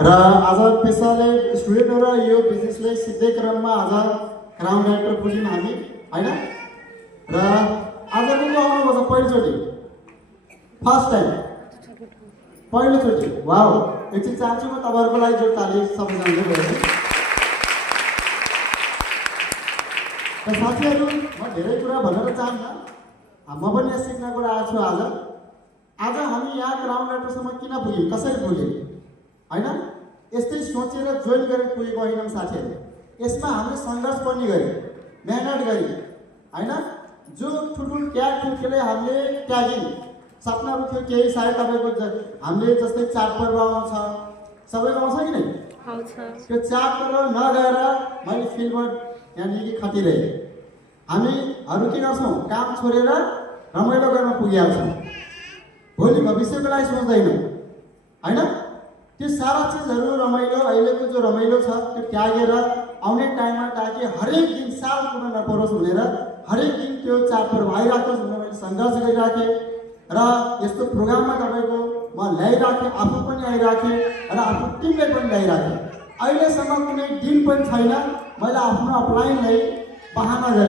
र आज पेसाले स्टुडेन्टहरु यो बिजनेसले सिक्दै क्रममा आज क्राउन डाइरेक्टर पुग्यौं हामी हैन र आज पनि आउनु भएको पहिलोचोटि फर्स्ट टाइम पहिलोचोटि वाउ एकछिन चाहन्छु म तपाईहरुको लागि जोड ताली सबैजनाले गर्नु र साथीहरु म धेरै कुरा भन्न चाहन्न म पनि यहाँ सिक्नको लागि आएको छु आज हामी यहाँ क्राउन डाइरेक्टरसम्म किन पुग्यौं कसरी पुग्यौं हैन यस्तै सोचेर जोइन गरेर पुगेको हैनौं साथीहरु यसमा हामीले संघर्ष पनि गर्यौं मेहनत गर्यौं हैन जो ठुलठुल ट्यागले हामीले ट्यागिङ सपनाहरु थियो केही सायद तपाईको हामीले जस्तै चाड पर्व आउँछ सबैको आउँछ कि नै आउँछ त्यो चाड पर्व नगएर मैले फिल्डमा यहाँनिर खटिरहे हामीहरु के गर्छौं काम छोडेर रमाइलो गर्न पुगिहाल्छौं भोलि भविष्यको लागि सोच्दैनौं हैन त्यो सारा चीजहरु रमाइलो अहिलेको जो रमाइलो छ त्यो त्यागेर आउने टाइममा ताकि हरेक दिन साल पुग्न नपरोस् भनेर हरेक दिन त्यो चाडपर्व आइराखोस् भनेर मैले सङ्घर्ष गरिराखेँ र यस्तो प्रोग्राममा तपाईको म ल्याइराखेँ आफू पनि आइराखेँ र आफ्नो टिमलाई पनि ल्याइराखेँ अहिलेसम्म कुनै दिन पनि छैन मैले आफ्नो अप्लाइलाई बहाना